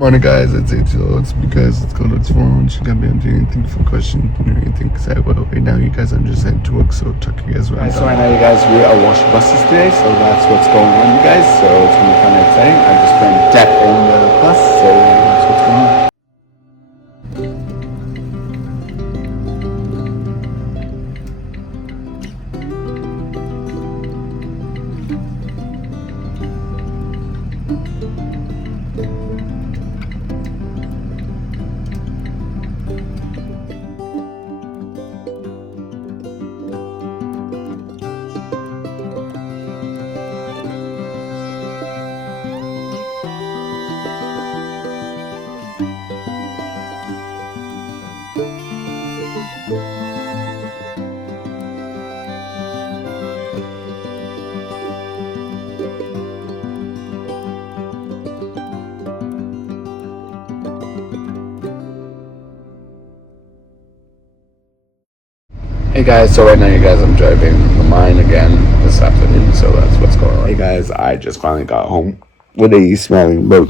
Morning, guys. It's Angel. It's because it's called its phone. She got me on doing anything for question, anything. Because I will. Right now, you guys, I'm just heading to work, so talk to you guys around. So right now, you guys, we are washing buses today, so that's what's going on, you guys. So it's gonna be fun and exciting. I just spent Jack in the bus, so that's what's going on. Hey guys, so right now, you guys, I'm driving the mine again this afternoon, so that's what's going on. Hey guys, I just finally got home. What are you smiling about?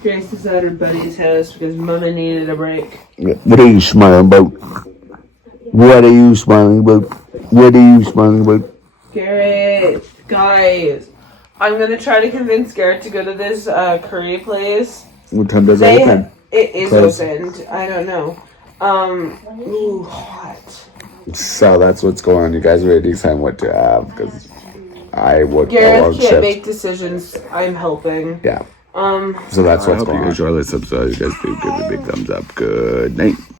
Grace is at her buddy's house because Mama needed a break. What are you smiling about? What are you smiling about? What are you smiling about? Garrett, guys, I'm gonna try to convince Garrett to go to this curry place. What time does it open? It is Close. opened. I don't know. Ooh, hot. So that's what's going on. You guys ready to decide what to have? Because I work a Garrett long can't shift. make decisions. I'm helping. Yeah. So that's what's going on. You guys enjoy this episode. You guys do give it a big thumbs up. Good night.